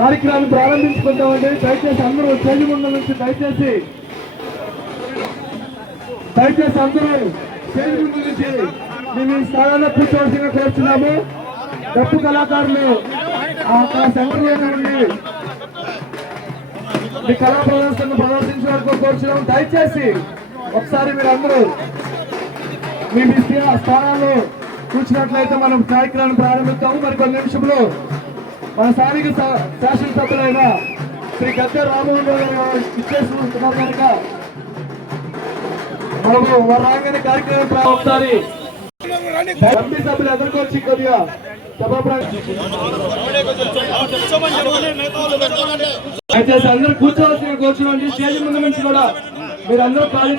కార్యక్రమాన్ని ప్రారంభించుకుంటామండి. దయచేసి అందరూ స్టేజ్ ముందు నుంచి దయచేసి అందరూ స్టేజ్ ముందు నుంచి మేము ఈ స్థానాల్లో కూర్చోవలసిందిగా కోరుతున్నాము. డప్పు కళాకారులు ఆ సెంటర్లోనే ఉండి మీ కళా ప్రదర్శనను ప్రదర్శించడానికి కోరుతున్నాము. దయచేసి ఒకసారి మీరు అందరూ మీ స్థానాల్లో కూర్చున్నట్లయితే మనం కార్యక్రమాన్ని ప్రారంభిస్తాము. మరి కొన్ని నిమిషంలో మన స్థానిక శాసనసభ్యులైన శ్రీ గద్దె రామ్మోహన్ రావు గారు ఇచ్చేస్తున్నారు కనుక మనము వారు రాగానే కార్యక్రమం ఒకసారి ఎంపీ సభ్యులు ఎదుర్కొచ్చి కొద్దిగా దయచేసి అందరూ కూర్చోవలసిన కూర్చోండి. స్టేజ్ ముందు నుంచి కూడా మీరు అందరూ ఖాళీ